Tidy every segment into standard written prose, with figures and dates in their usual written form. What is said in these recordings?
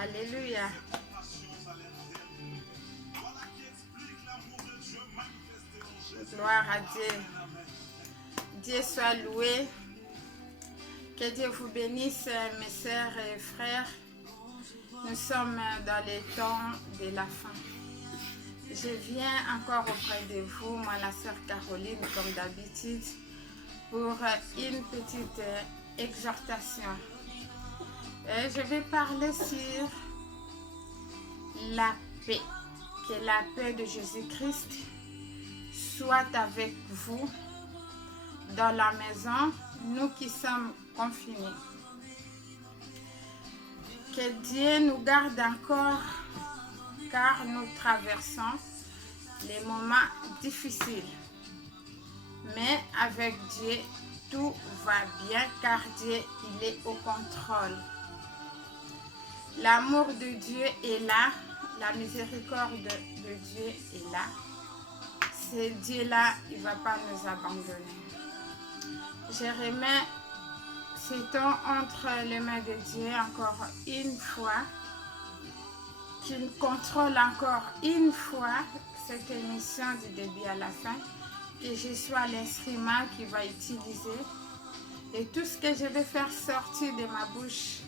Alléluia. Gloire à Dieu. Dieu soit loué. Que Dieu vous bénisse, mes sœurs et frères. Nous sommes dans les temps de la fin. Je viens encore auprès de vous, moi la sœur Caroline, comme d'habitude, pour une petite exhortation. Je vais parler sur la paix. Que la paix de Jésus-Christ soit avec vous dans la maison, nous qui sommes confinés. Que Dieu nous garde encore, car nous traversons les moments difficiles. Mais avec Dieu, tout va bien, car Dieu, il est au contrôle. L'amour de Dieu est là, la miséricorde de Dieu est là. Ce Dieu-là, il ne va pas nous abandonner. Je remets ce temps entre les mains de Dieu encore une fois, qu'il contrôle encore une fois cette émission du début à la fin, que je sois l'instrument qu'il va utiliser et tout ce que je vais faire sortir de ma bouche,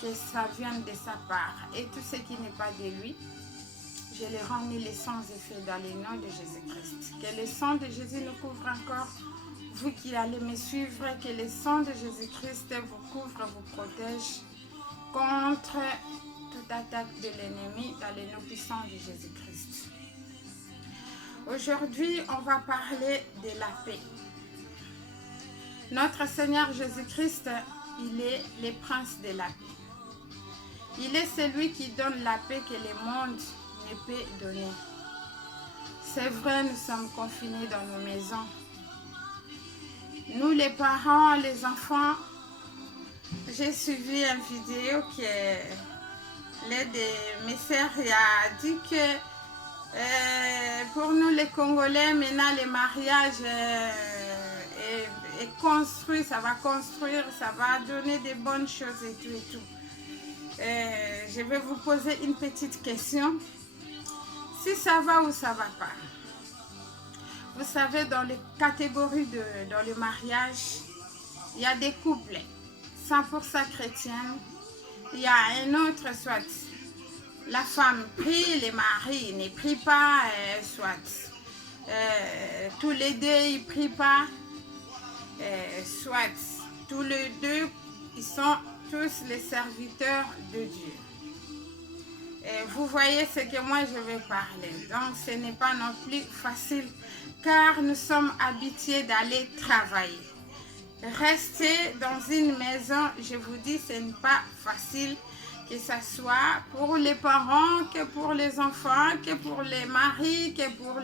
que ça vienne de sa part, et tout ce qui n'est pas de lui, je le remets les sans effet dans le nom de Jésus-Christ. Que le sang de Jésus nous couvre encore, vous qui allez me suivre, que le sang de Jésus-Christ vous couvre, vous protège contre toute attaque de l'ennemi dans le nom puissant de Jésus-Christ. Aujourd'hui, on va parler de la paix. Notre Seigneur Jésus-Christ, il est le prince de la paix. Il est celui qui donne la paix que le monde ne peut donner. C'est vrai, nous sommes confinés dans nos maisons. Nous, les parents, les enfants, j'ai suivi une vidéo que l'un de mes sœurs a dit que pour nous les Congolais, maintenant le mariage est construit, ça va construire, ça va donner des bonnes choses et tout et tout. Je vais vous poser une petite question. Si ça va ou ça va pas. Vous savez, dans les catégories dans le mariage, il y a des couples 100% chrétiens. Il y a un autre, soit la femme prie, le mari ne prie pas, soit tous les deux ils ne prient pas, soit tous les deux ils sont tous les serviteurs de Dieu. Vous voyez ce que moi je vais parler. Donc ce n'est pas non plus facile, car nous sommes habitués d'aller travailler. Rester dans une maison, je vous dis, ce n'est pas facile, que ce soit pour les parents, que pour les enfants, que pour les maris, que pour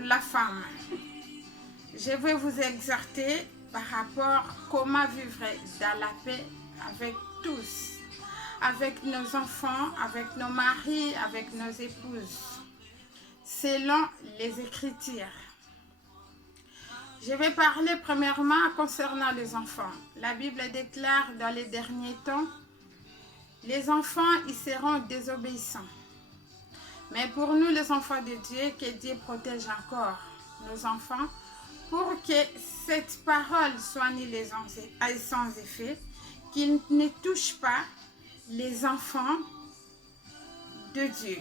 la femme. Je vais vous exhorter par rapport à comment vivre dans la paix avec tous, avec nos enfants, avec nos maris, avec nos épouses, selon les Écritures. Je vais parler premièrement concernant les enfants. La Bible déclare dans les derniers temps, les enfants ils seront désobéissants. Mais pour nous les enfants de Dieu, que Dieu protège encore nos enfants, pour que cette parole soit ni les sans effet, qu'ils ne touchent pas les enfants de Dieu.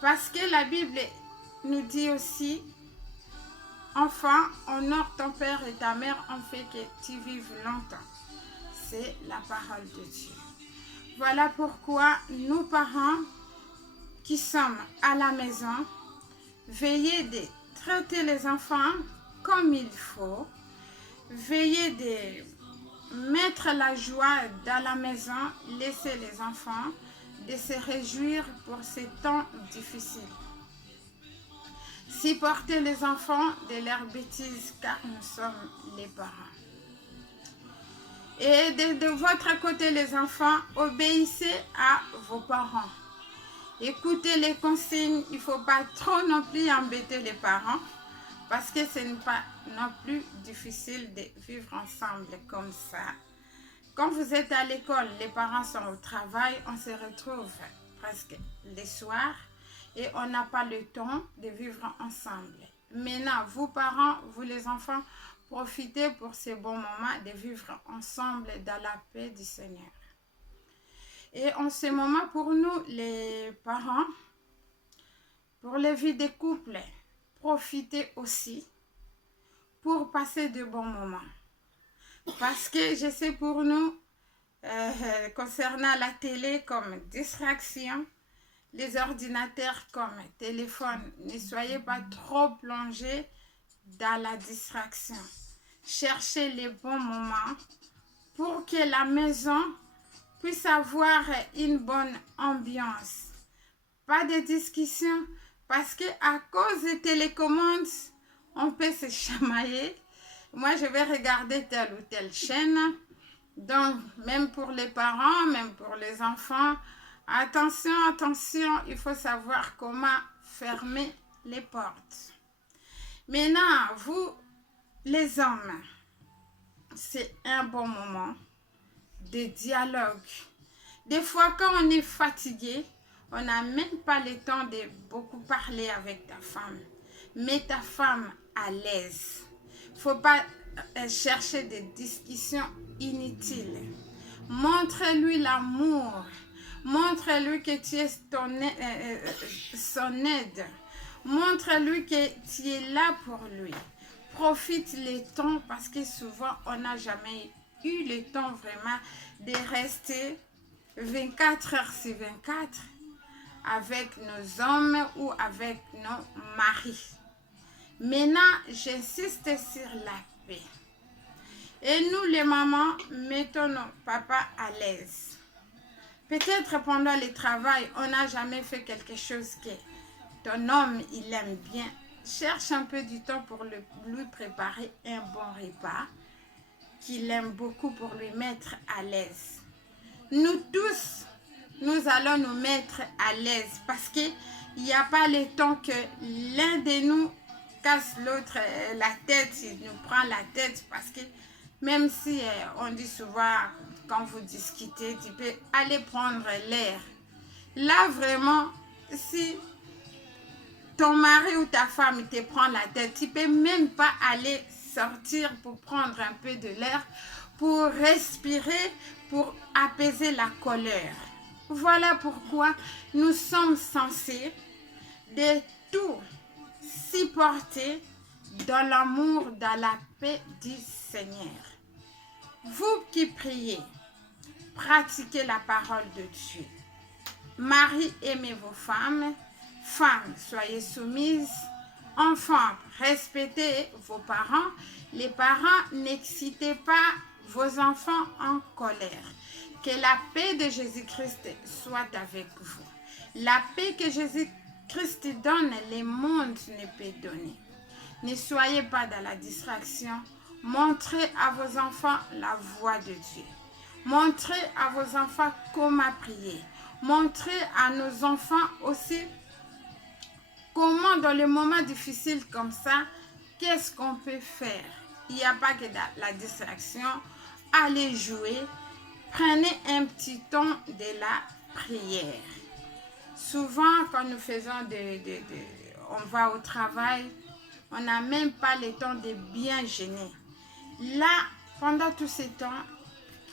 Parce que la Bible nous dit aussi, enfant, honore ton père et ta mère en fait que tu vives longtemps. C'est la parole de Dieu. Voilà pourquoi nous parents qui sommes à la maison, veillez de traiter les enfants comme il faut, veillez de mettre la joie dans la maison, laisser les enfants de se réjouir pour ces temps difficiles. Supportez les enfants de leurs bêtises, car nous sommes les parents. Et de votre côté, les enfants, obéissez à vos parents. Écoutez les consignes, il ne faut pas trop non plus embêter les parents, parce que ce n'est pas non plus difficile de vivre ensemble comme ça. Quand vous êtes à l'école, les parents sont au travail, on se retrouve presque les soirs et on n'a pas le temps de vivre ensemble. Maintenant, vous parents, vous les enfants, profitez pour ces bons moments de vivre ensemble dans la paix du Seigneur. Et en ce moment, pour nous, les parents, pour les vies des couples, profitez aussi pour passer de bons moments. Parce que je sais pour nous, concernant la télé comme distraction, les ordinateurs comme téléphone, ne soyez pas trop plongés dans la distraction. Cherchez les bons moments pour que la maison puisse avoir une bonne ambiance. Pas de discussion, parce que à cause des télécommandes, on peut se chamailler. Moi, je vais regarder telle ou telle chaîne. Donc, même pour les parents, même pour les enfants, attention, attention, il faut savoir comment fermer les portes. Maintenant, vous, les hommes, c'est un bon moment de dialogue. Des fois, quand on est fatigué, on n'a même pas le temps de beaucoup parler avec ta femme. Mets ta femme à l'aise. Il ne faut pas chercher des discussions inutiles. Montre-lui l'amour. Montre-lui que tu es son aide. Montre-lui que tu es là pour lui. Profite le temps parce que souvent, on n'a jamais eu le temps vraiment de rester 24 heures sur 24 avec nos hommes ou avec nos maris. Maintenant, j'insiste sur la paix. Et nous, les mamans, mettons nos papas à l'aise. Peut-être pendant le travail, on n'a jamais fait quelque chose que ton homme, il aime bien. Cherche un peu du temps pour lui préparer un bon repas qu'il aime beaucoup pour lui mettre à l'aise. Nous tous, nous allons nous mettre à l'aise parce qu'il n'y a pas le temps que l'un de nous casse l'autre la tête, il nous prend la tête parce que même si on dit souvent quand vous discutez, tu peux aller prendre l'air. Là vraiment, si ton mari ou ta femme te prend la tête, tu ne peux même pas aller sortir pour prendre un peu de l'air, pour respirer, pour apaiser la colère. Voilà pourquoi nous sommes censés de tout supporter dans l'amour, dans la paix du Seigneur. Vous qui priez, pratiquez la parole de Dieu. Marie, aimez vos femmes. Femmes, soyez soumises. Enfants, respectez vos parents. Les parents, n'excitez pas vos enfants en colère. Que la paix de Jésus-Christ soit avec vous. La paix que Jésus-Christ donne, le monde ne peut donner. Ne soyez pas dans la distraction. Montrez à vos enfants la voie de Dieu. Montrez à vos enfants comment prier. Montrez à nos enfants aussi comment dans les moments difficiles comme ça, qu'est-ce qu'on peut faire. Il n'y a pas que la distraction. Allez jouer. Prenez un petit temps de la prière. Souvent, quand nous faisons on va au travail, on n'a même pas le temps de bien jeûner. Là, pendant tout ce temps,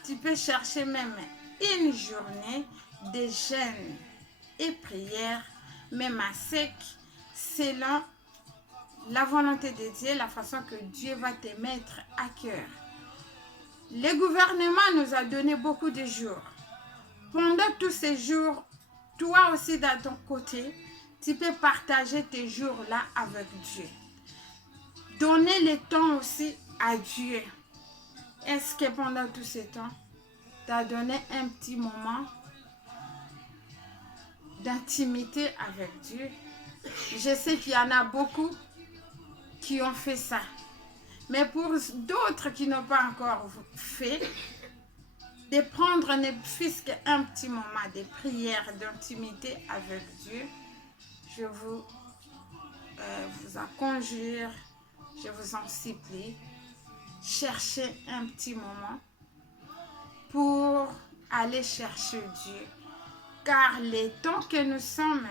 tu peux chercher même une journée de jeûne et prière, même à sec, selon la volonté de Dieu, la façon que Dieu va te mettre à cœur. Le gouvernement nous a donné beaucoup de jours. Pendant tous ces jours, toi aussi dans ton côté, tu peux partager tes jours-là avec Dieu. Donner le temps aussi à Dieu. Est-ce que pendant tout ce temps, tu as donné un petit moment d'intimité avec Dieu? Je sais qu'il y en a beaucoup qui ont fait ça. Mais pour d'autres qui n'ont pas encore fait, de prendre ne fût-ce qu'un petit moment de prière, d'intimité avec Dieu, je vous en conjure, je vous en supplie, cherchez un petit moment pour aller chercher Dieu. Car les temps que nous sommes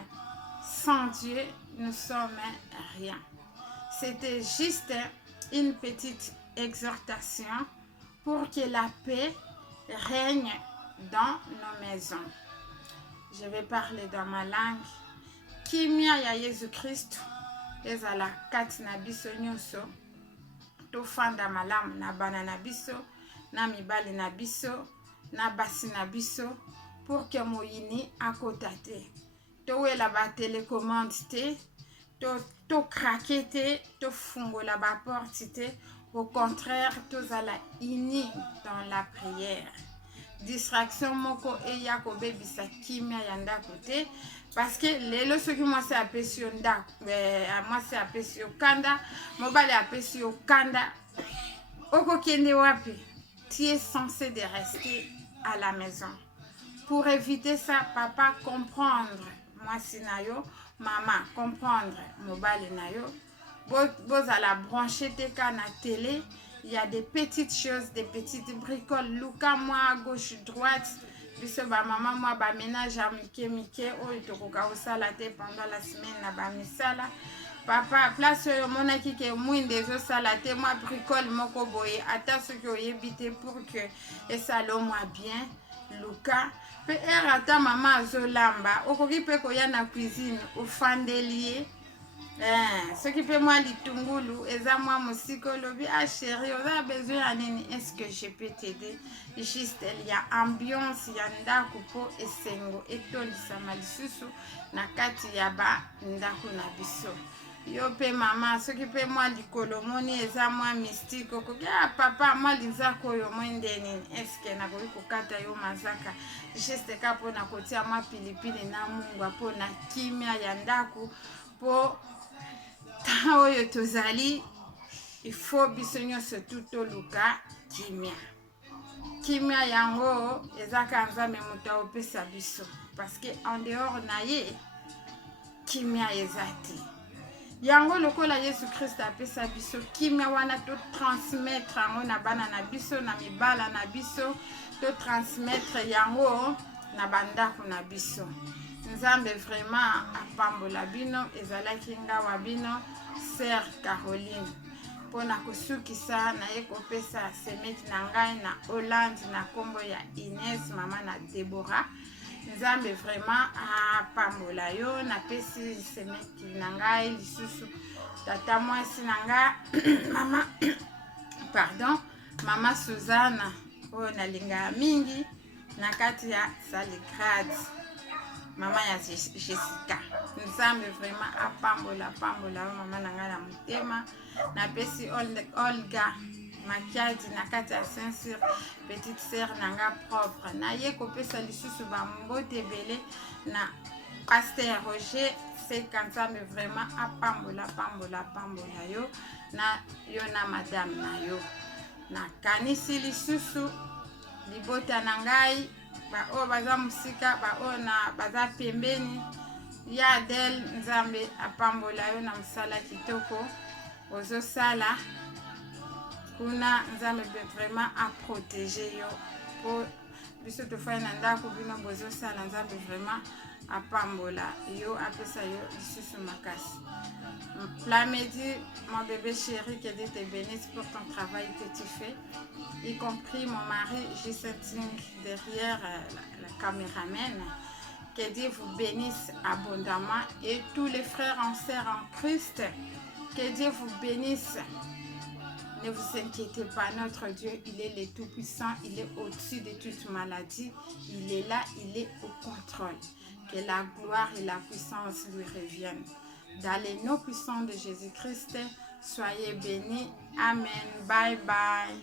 sans Dieu, nous sommes rien. C'était juste une petite exhortation pour que la paix règne dans nos maisons. Je vais parler dans ma langue. Kimia ya Yesu Christ ezala kati na biso nyonso. Tofanda malamu na bana na biso, na mibali na biso, na basi na biso, pour que moyini akota te. Towela ba télécommande te, to craquer te, to fungola ba porte te. Au contraire, tozala ini dans la prière. Distraction moko eya kobebisa kimia ya ndako te, parce que lelo soki mwasi apesi yo ndako, mwasi apesi yo kanda, mobali apesi yo kanda, okokende wapi? Tu es censé de rester à la maison. Pour éviter ça, papa comprendre mwasi na yo, maman comprendre mobali na yo, bozala branché te ka na télé. Il y a des petites choses, des petites bricoles. Luka moi à gauche, droite. Biso ba maman moi ba ménage à mike oyo tokoka osala te pendant la semaine na ba misala. Papa place oyo monaki ke mwinde ezo sala te moi bricole moko boye ata soki oyebi te pour que esalo moi bien. Luka pe ata maman azolamba okoki pe koya na cuisine ofandelier. Ce qui fait moi litungulu, eza moi musiko lobi ah chérie, on a besoin nini, est-ce que je peux t'aider? Juste il y a ambiance ya ndako po esengo etondisa malisusu na kati ya ba ndako na biso. Yo pe mama, ce qui fait moi likolo moni eza moi mystique okoki ah papa moi linzako oyo mwende nini, est-ce que nakoki kokata yo mazaka juste ka po na kotia moi pilipili na mungwa po na kimia ya ndako po oyo tozali. Il faut biso nyonso toluka kimia. Kimia yango ezaka nzambe moto opesa biso, parce que en dehors na ye kimia ezate. Yango lokola Yesu Christ apesa biso kimia wana to transmettre yango na bana na biso, na mibala na biso, to transmettre yango na bandako na biso. Nzambe vraiment apambola bino, ezalaki ngawa bino Sœur Caroline pona kosukisa na ye kopesa semeti na ngai na Hollande na kombo ya Inès mama na Deborah. Nzambe vraiment apambola yo, na pesi semeti na ngai lisusu tata mwasi na nga mama mama Suzana oyo nalinga mingi na kati ya Saligrade. Mama ya Jessica. Nzambe vraiment apambola mama na nga na mutema. Na pesi Olga Makiadi na kati ya Saint-Cyr, petite sœur na nga propre. Na ye kopesa lisusu ba mbote ebele na Pasteur Roger. C'est quand Nzambe vraiment apambola yo na yo na madame na yo. Na kanisi lisusu libota na ngai ba o baza musika ba o na baza pembeni ya Adel. Nzambe apambola yo na msala kitoko ozo sala kuna. Nzambe vraiment a protéger yo po biso tofai na ndako bino bozo sala. Nzambe vraiment apambola yo, apesa yo lisusu makasi. Plamedi, mon bébé chéri, que Dieu te bénisse pour ton travail que tu fais, y compris mon mari Gisenting derrière la caméraman. Que Dieu vous bénisse abondamment et tous les frères en sœurs en Christ. Que Dieu vous bénisse. Ne vous inquiétez pas, notre Dieu, il est le Tout-Puissant, il est au-dessus de toute maladie. Il est là, il est au contrôle. Que la gloire et la puissance lui reviennent. Dans les noms puissants de Jésus-Christ, soyez bénis. Amen. Bye bye.